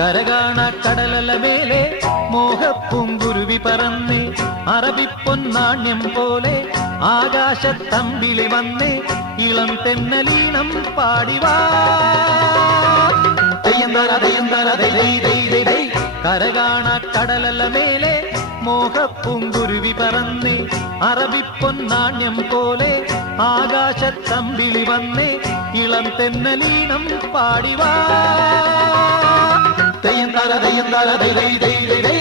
കരകാണ കടലല മേലെ മോഹപ്പൂങ്കുരുവി പറന്ന് അറബിപ്പൊന്നാണ്യം പോലെ ആകാശത്തമ്പിളി വന്ന് ഇളം തെന്നലീണം പാടിവാ. കരകാണ കടലല മേലെ മോഹപ്പൂങ്കുരുവി പറന്ന് അറബിപ്പൊന്നാണ്യം പോലെ ആകാശത്തമ്പിളി വന്ന് ഇളം തെന്നലീണം പാടിവാ. തെയ്യം തര തെയ്യം തര ദൈ ദൈ ദൈ ദൈ